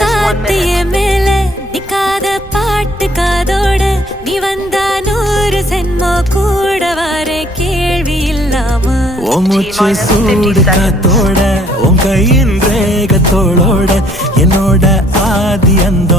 காத்திய மேல நிக்காத பாட்டு காதோட நீ வந்தா 100 சென்மோ கூட வர கேள்வி இல்லாம மூச்சு சூடு காத்தோட உன் கையின் ரேகத்தோளோட என்னோட ஆதி அந்த